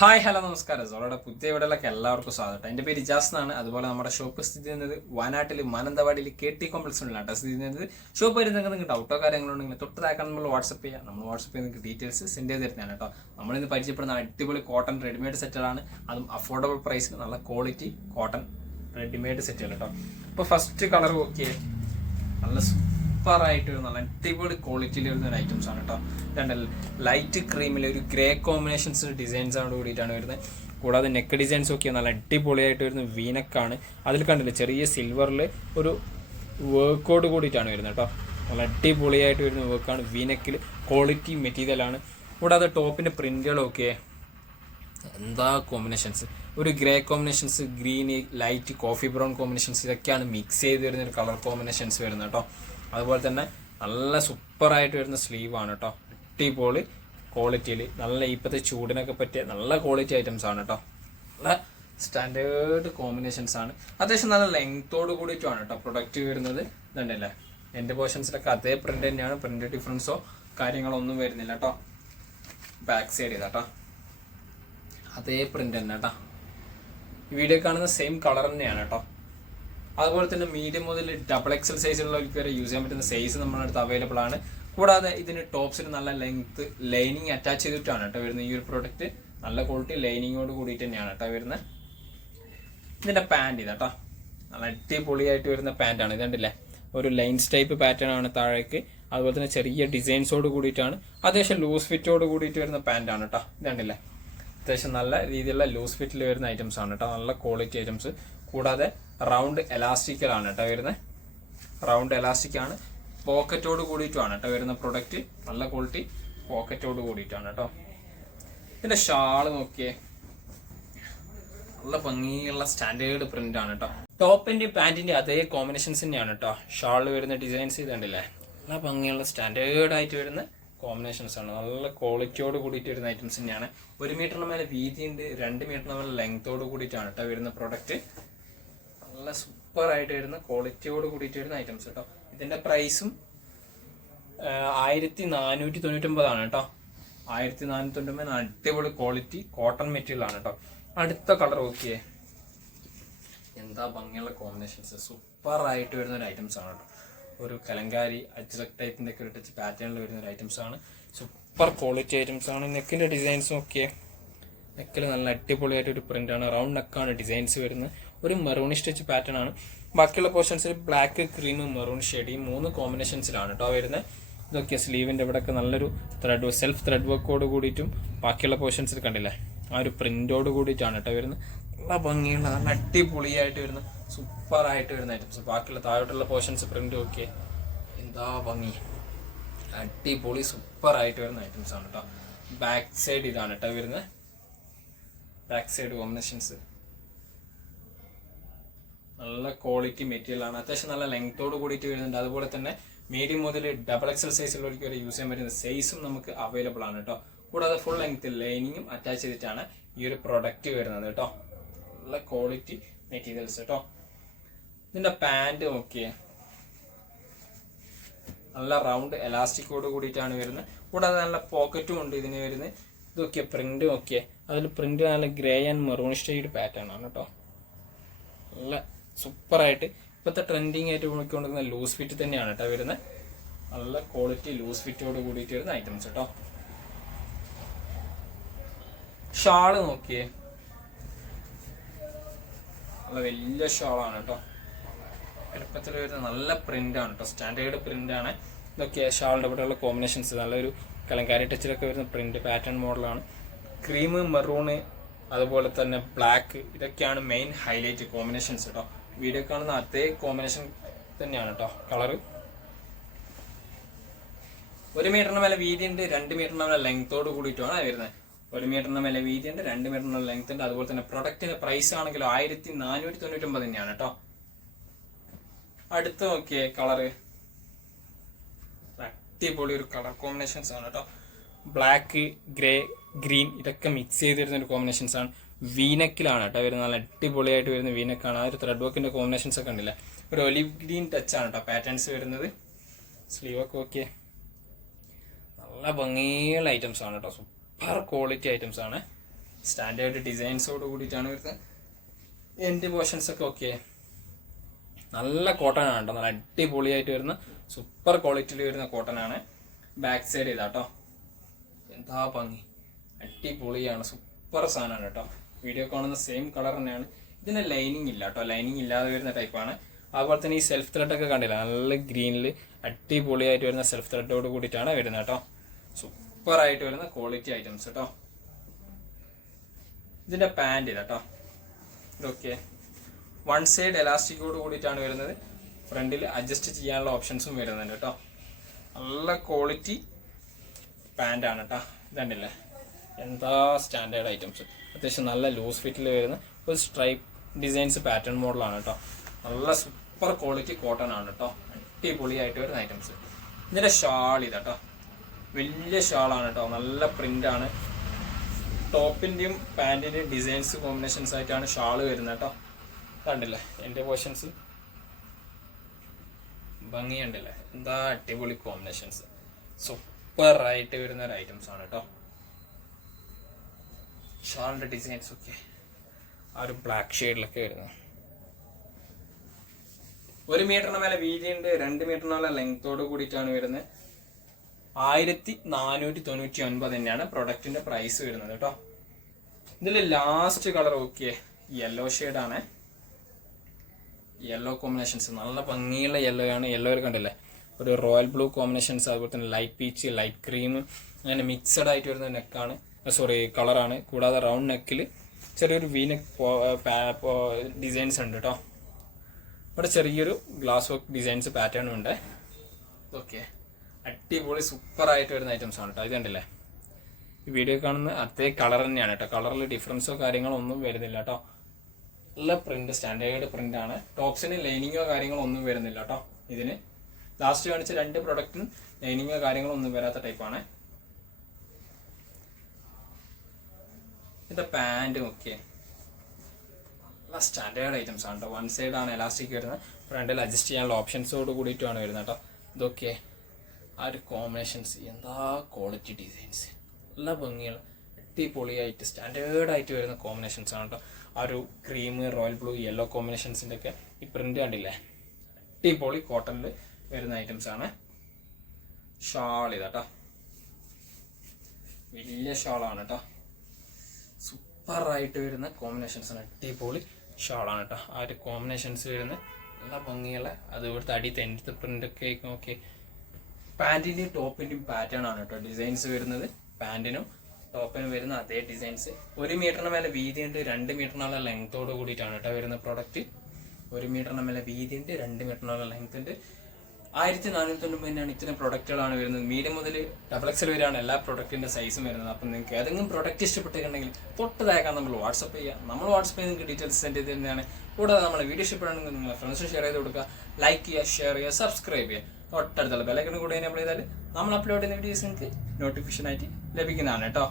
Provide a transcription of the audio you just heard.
Hi hello നമസ്കാരം. സോളയുടെ പുതിയ വീഡിയോയിലേക്ക് എല്ലാവർക്കും സ്വാഗതം. എൻ്റെ പേര് ഇജാസ് എന്നാണ്. അതുപോലെ നമ്മുടെ ഷോപ്പ് സ്ഥിതി ചെയ്യുന്നത് വയനാട്ടിൽ മാനന്തവാടിയിൽ KT കോംപ്ലക്സിലാണ് സ്ഥിതി ചെയ്യുന്നത്. ഷോപ്പ് വരുന്നത് നിങ്ങൾക്ക് ഡൗട്ടോ കാര്യങ്ങളുണ്ടെങ്കിൽ തൊട്ട് താക്കാൻ നമ്മൾ വാട്സപ്പ് ചെയ്യുക. നമ്മൾ വാട്സപ്പ് ചെയ്ത് നിങ്ങൾക്ക് ഡീറ്റെയിൽസ് സെൻഡ് ചെയ്ത് തരുന്നതാണ് കേട്ടോ. നമ്മളിന്ന് പരിചയപ്പെടുന്ന അടിപൊളി കോട്ടൺ റെഡിമെയ്ഡ് സെറ്റുകളാണ്. അതും അഫോർഡബിൾ പ്രൈസിന് നല്ല ക്വാളിറ്റി കോട്ടൺ റെഡിമെയ്ഡ് സെറ്റുകൾ കേട്ടോ. ഇപ്പോൾ ഫസ്റ്റ് കളർ ഓക്കെ, നല്ല സൂപ്പറായിട്ട് നല്ല അടിപൊളി ക്വാളിറ്റിയിൽ വരുന്ന ഒരു ഐറ്റംസ് ആണ് കേട്ടോ. രണ്ട് ലൈറ്റ് ക്രീമിൽ ഒരു ഗ്രേ കോമ്പിനേഷൻസ് ഡിസൈൻസോട് കൂടിയിട്ടാണ് വരുന്നത്. കൂടാതെ നെക്ക് ഡിസൈൻസ് ഒക്കെ നല്ല അടിപൊളിയായിട്ട് വരുന്ന വീനക്കാണ്. അതിൽ കണ്ടില്ല ചെറിയ സിൽവറിൽ ഒരു വർക്കോട് കൂടിയിട്ടാണ് വരുന്നത് കേട്ടോ. നല്ല അടിപൊളിയായിട്ട് വരുന്ന വർക്കാണ്. വീനക്കിൽ ക്വാളിറ്റി മെറ്റീരിയലാണ്. കൂടാതെ ടോപ്പിൻ്റെ പ്രിന്റുകളൊക്കെ എന്താ കോമ്പിനേഷൻസ്, ഒരു grey combinations, green, light coffee brown combinations, ഇതൊക്കെയാണ് മിക്സ് ചെയ്ത് വരുന്ന ഒരു കളർ കോമ്പിനേഷൻസ് വരുന്നത് കേട്ടോ. അതുപോലെ തന്നെ നല്ല സൂപ്പറായിട്ട് വരുന്ന സ്ലീവാണ് കേട്ടോ. അടിപൊളി ക്വാളിറ്റിയിൽ നല്ല ഇപ്പോഴത്തെ ചൂടിനൊക്കെ പറ്റിയ നല്ല ക്വാളിറ്റി ഐറ്റംസ് ആണ് കേട്ടോ. നല്ല സ്റ്റാൻഡേർഡ് കോമ്പിനേഷൻസ് ആണ്. അത്യാവശ്യം നല്ല ലെങ്ത്തോട് കൂടിയിട്ടാണ് കേട്ടോ പ്രൊഡക്റ്റ് വരുന്നത്. ഇതുണ്ടല്ലേ എൻ്റെ പോർഷൻസിലൊക്കെ അതേ പ്രിന്റ് തന്നെയാണ്. പ്രിന്റ് ഡിഫറൻസോ കാര്യങ്ങളോ ഒന്നും വരുന്നില്ല കേട്ടോ. ബാക്ക് സൈഡ് ചെയ്താട്ടോ അതേ പ്രിന്റ് തന്നെ കേട്ടോ. ഈ വീഡിയോ കാണുന്ന സെയിം കളർ തന്നെയാണ് കേട്ടോ. അതുപോലെ തന്നെ മീഡിയം മുതൽ XXL സൈസിലുള്ളവർക്ക് വരെ യൂസ് ചെയ്യാൻ പറ്റുന്ന സൈസ് നമ്മുടെ അടുത്ത് അവൈലബിൾ ആണ്. കൂടാതെ ഇതിന് ടോപ്സിന് നല്ല ലെങ്ത് ലൈനിങ് അറ്റാച്ച് ചെയ്തിട്ടാണ് കേട്ടോ വരുന്നത്. ഈ ഒരു പ്രോഡക്റ്റ് നല്ല ക്വാളിറ്റി ലൈനിങ്ങോട് കൂടിയിട്ട് തന്നെയാണ് കേട്ടോ വരുന്നത്. ഇതിൻ്റെ പാൻറ് ഇതാട്ടോ, നല്ല അടിപൊളിയായിട്ട് വരുന്ന പാൻറ്റാണ്. ഇതുണ്ടല്ലേ ഒരു ലൈൻസ് ടൈപ്പ് പാറ്റേൺ ആണ് താഴേക്ക്. അതുപോലെ തന്നെ ചെറിയ ഡിസൈൻസോട് കൂടിയിട്ടാണ്. അത്യാവശ്യം ലൂസ് ഫിറ്റോട് കൂടിയിട്ട് വരുന്ന പാൻറ്റാണ് കേട്ടോ. ഇതുണ്ടല്ലേ അത്യാവശ്യം നല്ല രീതിയിലുള്ള ലൂസ് ഫിറ്റിൽ വരുന്ന ഐറ്റംസ് ആണ് കേട്ടോ. നല്ല ക്വാളിറ്റി ഐറ്റംസ്. കൂടാതെ റൗണ്ട് എലാസ്റ്റിക്കലാണ് കേട്ടോ വരുന്നത്. റൗണ്ട് എലാസ്റ്റിക് ആണ്. പോക്കറ്റോട് കൂടിയിട്ടാണ് കേട്ടോ വരുന്ന പ്രൊഡക്റ്റ്. നല്ല ക്വാളിറ്റി പോക്കറ്റോട് കൂടിയിട്ടാണ് കേട്ടോ. ഇതിന്റെ ഷാള് നോക്കിയേ, നല്ല ഭംഗിയുള്ള സ്റ്റാൻഡേർഡ് പ്രിന്റ് ആണ് കേട്ടോ. ടോപ്പിന്റെ പാന്റിന്റെ അതേ കോമ്പിനേഷൻസ് തന്നെയാണ് കേട്ടോ. ഷാളിൽ വരുന്ന ഡിസൈൻസ് ഇതുണ്ടല്ലേ നല്ല ഭംഗിയുള്ള സ്റ്റാൻഡേർഡ് ആയിട്ട് വരുന്ന കോമ്പിനേഷൻസ് ആണ്. നല്ല ക്വാളിറ്റിയോട് കൂടിയിട്ട് വരുന്ന ഐറ്റംസ് തന്നെയാണ്. 1 മീറ്ററിന് മേലെ വീതിയുണ്ട്, 2 മീറ്ററിന് മേലെ ലെങ്ത്തോട് കൂടിയിട്ടാണ് കേട്ടോ വരുന്ന പ്രൊഡക്റ്റ്. നല്ല സൂപ്പർ ആയിട്ട് വരുന്ന ക്വാളിറ്റിയോട് കൂടിയിട്ട് വരുന്ന ഐറ്റംസ് കേട്ടോ. ഇതിന്റെ പ്രൈസും 1499 കേട്ടോ. 1499 അടിപൊളി ക്വാളിറ്റി കോട്ടൺ മെറ്റീരിയൽ ആണ് കേട്ടോ. അടുത്ത കളർ നോക്കിയേ, എന്താ ഭംഗിയുള്ള കോമ്പിനേഷൻസ്, സൂപ്പർ ആയിട്ട് വരുന്ന ഒരു ഐറ്റംസ് ആണ് കേട്ടോ. ഒരു കലങ്കാരി അജ്രക് ടൈപ്പിന്റെ ഒക്കെ ടച്ച് പാറ്റേണിൽ വരുന്ന ഒരു ഐറ്റംസ് ആണ്. സൂപ്പർ ക്വാളിറ്റി ഐറ്റംസ് ആണ്. നെക്കിന്റെ ഡിസൈൻസ് നോക്കിയേ, നെക്കിൽ നല്ല അടിപൊളിയായിട്ട് ഒരു പ്രിന്റ് ആണ്. റൗണ്ട് നെക്കാണ് ഡിസൈൻസ് വരുന്നത്. ഒരു മെറൂണിഷ് ടച്ച് പാറ്റേൺ ആണ്. ബാക്കിയുള്ള പോർഷൻസിൽ ബ്ലാക്ക്, ക്രീം, മെറൂൺ ഷെയ്ഡ്, ഈ 3 കോമ്പിനേഷൻസിലാണ് കേട്ടോ വരുന്നത്. ഇതൊക്കെ സ്ലീവിന്റെ ഇവിടെയൊക്കെ നല്ലൊരു ത്രെഡ് സെൽഫ് ത്രെഡ് വർക്കോട് കൂടിയിട്ടും ബാക്കിയുള്ള പോർഷൻസിൽ കണ്ടില്ലേ ആ ഒരു പ്രിന്റോട് കൂടിയിട്ടാണ് കേട്ടോ വരുന്നത്. നല്ല ഭംഗിയുള്ള നല്ല അടിപൊളിയായിട്ട് വരുന്ന സൂപ്പർ ആയിട്ട് വരുന്ന ഐറ്റംസ്. ബാക്കിയുള്ള താഴോട്ടുള്ള പോർഷൻസ് പ്രിന്റ് നോക്കിയേ, എന്താ ഭംഗി, അടിപൊളി സൂപ്പർ ആയിട്ട് വരുന്ന ഐറ്റംസ് ആണ് കേട്ടോ. ബാക്ക് സൈഡ് ഇതാണ് കേട്ടോ വരുന്നത്. ബാക്ക് സൈഡ് കോമ്പിനേഷൻസ് നല്ല ക്വാളിറ്റി മെറ്റീരിയൽ ആണ്. അത്യാവശ്യം നല്ല ലെങ്ത്തോട് കൂടിയിട്ട് വരുന്നുണ്ട്. അതുപോലെ തന്നെ മീഡിയം മുതൽ XXL സൈസിലുള്ളവർക്ക് വരെ യൂസ് ചെയ്യാൻ പറ്റുന്ന സൈസും നമുക്ക് അവൈലബിൾ ആണ് കേട്ടോ. കൂടാതെ ഫുൾ ലെങ്ത് ലൈനിങ്ങും അറ്റാച്ച് ചെയ്തിട്ടാണ് ഈ ഒരു പ്രൊഡക്റ്റ് വരുന്നത് കേട്ടോ. നല്ല ക്വാളിറ്റി മെറ്റീരിയൽസ് കേട്ടോ. ഇതിന്റെ പാൻറ് നോക്കിയേ, നല്ല റൗണ്ട് എലാസ്റ്റിക്കോട് കൂടിയിട്ടാണ് വരുന്നത്. കൂടാതെ നല്ല പോക്കറ്റും ഉണ്ട് ഇതിന് വരുന്നത്. ഇതൊക്കെ പ്രിന്റ് നോക്കിയേ, അതിൽ പ്രിന്റ് നല്ല grey and maroonish shade pattern ആണ് കേട്ടോ. നല്ല സൂപ്പറായിട്ട് ഇപ്പോഴത്തെ ട്രെൻഡിങ് ആയിട്ട് നോക്കിക്കൊണ്ടിരിക്കുന്ന ലൂസ് ഫിറ്റ് തന്നെയാണ് കേട്ടോ വരുന്നത്. നല്ല ക്വാളിറ്റി ലൂസ് ഫിറ്റോട് കൂടിയിട്ട് വരുന്ന ഐറ്റംസ് കേട്ടോ. ഷാള് നോക്കിയേ, നല്ല വലിയ ഷാളാണ് കേട്ടോ. എളുപ്പത്തിൽ വരുന്ന നല്ല പ്രിന്റ് ആണ് കേട്ടോ. സ്റ്റാൻഡേർഡ് പ്രിന്റ് ആണ്. ഇതൊക്കെ ഷാളിൻ്റെ ഇവിടെയുള്ള കോമ്പിനേഷൻസ് നല്ലൊരു കലങ്കാരി ടച്ചിലൊക്കെ വരുന്ന പ്രിന്റ് പാറ്റേൺ മോഡലാണ്. ക്രീം, മെറൂണ്, അതുപോലെ തന്നെ ബ്ലാക്ക്, ഇതൊക്കെയാണ് മെയിൻ ഹൈലൈറ്റ് കോമ്പിനേഷൻസ് കേട്ടോ. വീഡിയോ കാണുന്ന അതേ കോമ്പിനേഷൻ തന്നെയാണ് കേട്ടോ കളറ്. 1 മീറ്ററിന് മേലെ വീതിയുണ്ട്, 2 മീറ്ററിന് മേലെ ലെങ്ത്തോട് കൂടിയിട്ടാണ് വരുന്നത്. 1 മീറ്ററിന് മേലെ വീതിയുണ്ട്, 2 മീറ്ററിന് ലെങ്ത് ഉണ്ട്. അതുപോലെ തന്നെ പ്രൊഡക്റ്റിന്റെ പ്രൈസ് ആണെങ്കിലും 1499 തന്നെയാണ് കേട്ടോ. അടുത്ത് നോക്കിയേ കളറ്, അടിപൊളി ഒരു കളർ കോമ്പിനേഷൻസ് ആണ് കേട്ടോ. ബ്ലാക്ക്, ഗ്രേ, ഗ്രീൻ ഇതൊക്കെ മിക്സ് ചെയ്ത് വരുന്ന ഒരു കോമ്പിനേഷൻസ് ആണ്. വീനക്കിലാണ് കേട്ടോ വരുന്നത്. നല്ല അടിപൊളിയായിട്ട് വരുന്ന വീനക്കാണ്. ആ ഒരു ത്രെഡ് വർക്കിന്റെ കോമ്പിനേഷൻസ് ഒക്കെ ഉണ്ടല്ലേ. ഒരു ഒലിവ് ഗ്രീൻ ടച്ച് ആണ് കേട്ടോ പാറ്റേൺസ് വരുന്നത്. സ്ലീവ് ഒക്കെ ഓക്കെ, നല്ല ഭംഗിയുള്ള ഐറ്റംസ് ആണ് കേട്ടോ. സൂപ്പർ ക്വാളിറ്റി ഐറ്റംസ് ആണ്. സ്റ്റാൻഡേർഡ് ഡിസൈൻസോട് കൂടിയിട്ടാണ് വരുന്നത്. എൻ്റെ പോർഷൻസ് ഒക്കെ ഓക്കെ. നല്ല കോട്ടൺ ആണ് കേട്ടോ, നല്ല അടിപൊളിയായിട്ട് വരുന്ന സൂപ്പർ ക്വാളിറ്റിയിൽ വരുന്ന കോട്ടൺ ആണ്. ബാക്ക് സൈഡ് ഇതാട്ടോ, എന്താ ഭംഗി, അടിപൊളിയാണ്, സൂപ്പർ സാധനമാണ് കേട്ടോ. വീഡിയോ കാണുന്ന സെയിം കളർ തന്നെയാണ്. ഇതിന് ലൈനിങ് ഇല്ല കേട്ടോ, ലൈനിങ് ഇല്ലാതെ വരുന്ന ടൈപ്പാണ്. അതുപോലെ തന്നെ ഈ സെൽഫ് ത്രെഡൊക്കെ കണ്ടില്ല, നല്ല ഗ്രീനിൽ അടിപൊളിയായിട്ട് വരുന്ന സെൽഫ് ത്രെഡോട് കൂടിയിട്ടാണ് വരുന്നത് കേട്ടോ. സൂപ്പർ ആയിട്ട് വരുന്ന ക്വാളിറ്റി ഐറ്റംസ് കേട്ടോ. ഇതിന്റെ പാൻറ് ഇതാട്ടോ, ഇതൊക്കെ വൺ സൈഡ് എലാസ്റ്റിക്കോട് കൂടിയിട്ടാണ് വരുന്നത്. ഫ്രണ്ടിൽ അഡ്ജസ്റ്റ് ചെയ്യാനുള്ള ഓപ്ഷൻസും വരുന്നുണ്ട് കേട്ടോ. നല്ല ക്വാളിറ്റി പാൻ്റാണ് കേട്ടോ. ഇതുണ്ടല്ലേ, എന്താ സ്റ്റാൻഡേർഡ് ഐറ്റംസ്, അത്യാവശ്യം നല്ല ലൂസ് ഫിറ്റിൽ വരുന്ന ഒരു സ്ട്രൈപ്പ് ഡിസൈൻസ് പാറ്റേൺ മോഡലാണ് കേട്ടോ. നല്ല സൂപ്പർ ക്വാളിറ്റി കോട്ടൺ ആണ് കേട്ടോ, അടിപൊളിയായിട്ട് വരുന്ന ഐറ്റംസ്. ഇതിൻ്റെ ഷാൾ ഇതാട്ടോ, വലിയ ഷാളാണ് കേട്ടോ, നല്ല പ്രിൻ്റാണ്. ടോപ്പിൻ്റെയും പാൻറ്റിൻ്റെയും ഡിസൈൻസ് കോമ്പിനേഷൻസ് ആയിട്ടാണ് ഷാൾ വരുന്നത് കേട്ടോ. കണ്ടില്ലേ എൻ്റെ പോർഷൻസ്, ഭംഗിയുണ്ടല്ലേ, എന്താ അടിപൊളി കോമ്പിനേഷൻസ്, സൂപ്പർ ആയിട്ട് വരുന്ന ഒരു ഐറ്റംസ് ആണ് കേട്ടോ. ഷാളിൻ്റെ ഡിസൈൻസ് ഒക്കെ ആ ഒരു ബ്ലാക്ക് ഷെയ്ഡിലൊക്കെ വരുന്നത്. 1 മീറ്ററിന് മേലെ വീതിയുണ്ട്, 2 മീറ്ററിന് മേലെ ലെങ്ത്തോട് കൂടിയിട്ടാണ് വരുന്നത്. 1499 തന്നെയാണ് പ്രൊഡക്റ്റിന്റെ പ്രൈസ് വരുന്നത് കേട്ടോ. ഇതിൽ ലാസ്റ്റ് കളർ ഓക്കെ യെല്ലോ ഷെയ്ഡാണ്. യെല്ലോ കോമ്പിനേഷൻസ് നല്ല ഭംഗിയുള്ള യെല്ലോ ആണ്. യെല്ലോയിൽ കണ്ടില്ലേ, ഒരു റോയൽ ബ്ലൂ കോമ്പിനേഷൻസ്, അതുപോലെ തന്നെ ലൈറ്റ് പീച്ച്, ലൈറ്റ് ക്രീം, അങ്ങനെ മിക്സഡ് ആയിട്ട് വരുന്ന നെക്കാണ്, കളറാണ്. കൂടാതെ റൗണ്ട് നെക്കിൽ ചെറിയൊരു വി നെക്ക് ഡിസൈൻസ് ഉണ്ട് കേട്ടോ. ഇവിടെ ചെറിയൊരു ഗ്ലാസ് വർക്ക് ഡിസൈൻസ് പാറ്റേണും ഉണ്ട്. ഓക്കെ, അടിപൊളി സൂപ്പർ ആയിട്ട് വരുന്ന ഐറ്റംസ് ആണ് കേട്ടോ. ഇത് കണ്ടില്ലേ, ഈ വീഡിയോ കാണുന്ന അതേ കളർ തന്നെയാണ് കേട്ടോ. കളറിൽ ഡിഫറൻസോ കാര്യങ്ങളോ ഒന്നും വരുന്നില്ല കേട്ടോ. നല്ല പ്രിന്റ്, സ്റ്റാൻഡേർഡ് പ്രിന്റ് ആണ്. ടോപ്സിന് ലൈനിങ്ങോ കാര്യങ്ങളോ ഒന്നും വരുന്നില്ല കേട്ടോ. ഇതിന് ലാസ്റ്റ് കാണിച്ച 2 പ്രൊഡക്റ്റിന് ലൈനിങ്ങോ കാര്യങ്ങളോ ഒന്നും വരാത്ത ടൈപ്പാണ്. ഇതിന്റെ പാൻറ് ഓക്കെ നല്ല സ്റ്റാൻഡേർഡ് ഐറ്റംസ് ആണ് കേട്ടോ. വൺ സൈഡ് ആണ് എലാസ്റ്റിക് വരുന്നത്, ഫ്രണ്ടിൽ അഡ്ജസ്റ്റ് ചെയ്യാനുള്ള ഓപ്ഷൻസോട് കൂടിയിട്ടാണ് വരുന്നത് കേട്ടോ. ഇതൊക്കെ ആ ഒരു കോമ്പിനേഷൻസ്, എന്താ ക്വാളിറ്റി ഡിസൈൻസ്, നല്ല ഭംഗിയുള്ള അടിപൊളിയായിട്ട് സ്റ്റാൻഡേർഡ് ആയിട്ട് വരുന്ന കോമ്പിനേഷൻസ് ആണ് കേട്ടോ. ആ ഒരു ക്രീം, റോയൽ ബ്ലൂ, യെല്ലോ കോമ്പിനേഷൻസിൻ്റെ ഒക്കെ ഈ പ്രിന്റ് കണ്ടില്ലേ, അടിപൊളി കോട്ടണിൽ വരുന്ന ഐറ്റംസ് ആണ്. ഷാൾ ഇതാട്ടോ, വലിയ ഷാളാണ് കേട്ടോ, സൂപ്പറായിട്ട് വരുന്ന കോമ്പിനേഷൻസ് ആണ്. അടിപൊളി ഷാളാണ് കേട്ടോ. ആ ഒരു കോമ്പിനേഷൻസ് വരുന്ന നല്ല ഭംഗിയുള്ള, അത് ഇവിടുത്തെ അടിയത്തെ എൻ്റെ പ്രിൻ്റൊക്കെ നോക്കി. പാൻറ്റിൻ്റെയും ടോപ്പിൻ്റെയും പാറ്റേൺ ആണ് കേട്ടോ ഡിസൈൻസ് വരുന്നത്. പാൻറ്റിനും ടോപ്പിനും വരുന്ന അതേ ഡിസൈൻസ്. 1 മീറ്ററിന് മേലെ വീതിയുണ്ട്, 2 മീറ്ററിനുള്ള ലെങ്ത്തോട് കൂടിയിട്ടാണ് കേട്ടോ വരുന്ന പ്രോഡക്റ്റ്. 1 മീറ്ററിന് മേലെ വീതിയുണ്ട്, 2 മീറ്ററിനുള്ള ലെങ്ത് ഉണ്ട്. 1499 ഇത്തരം പ്രൊഡക്റ്റുകളാണ് വരുന്നത്. മീഡിയം മുതൽ XXL വരെയാണ് എല്ലാ പ്രൊഡക്റ്റിന്റെ സൈസും വരുന്നത്. അപ്പം നിങ്ങൾക്ക് ഏതെങ്കിലും പ്രൊഡക്റ്റ് ഇഷ്ടപ്പെട്ടിട്ടുണ്ടെങ്കിൽ തൊട്ടതാക്കാൻ നമ്മൾ വാട്സപ്പ് ചെയ്യുക. നമ്മൾ വാട്സപ്പ് ചെയ്ത് നിങ്ങൾക്ക് ഡീറ്റെയിൽസ് സെൻഡ് ചെയ്ത് തരുന്നതാണ്. കൂടാതെ നമ്മൾ വീഡിയോ ഇഷ്ടപ്പെടുകയാണെങ്കിൽ നിങ്ങൾ ഫ്രണ്ട്സിന് ഷെയർ ചെയ്ത് കൊടുക്കുക, ലൈക്ക് ചെയ്യുക, ഷെയർ ചെയ്യുക, സബ്സ്ക്രൈബ് ചെയ്യുക. തൊട്ടടുത്തുള്ള ബെലൈക്കൺ കൂടി എനേബിൾ ചെയ്താൽ നമ്മൾ അപ്ലോഡ് ചെയ്യുന്ന വീഡിയോസ് നിങ്ങൾക്ക് നോട്ടിഫിക്കേഷൻ ആയിട്ട് ലഭിക്കുന്നതാണ് കേട്ടോ.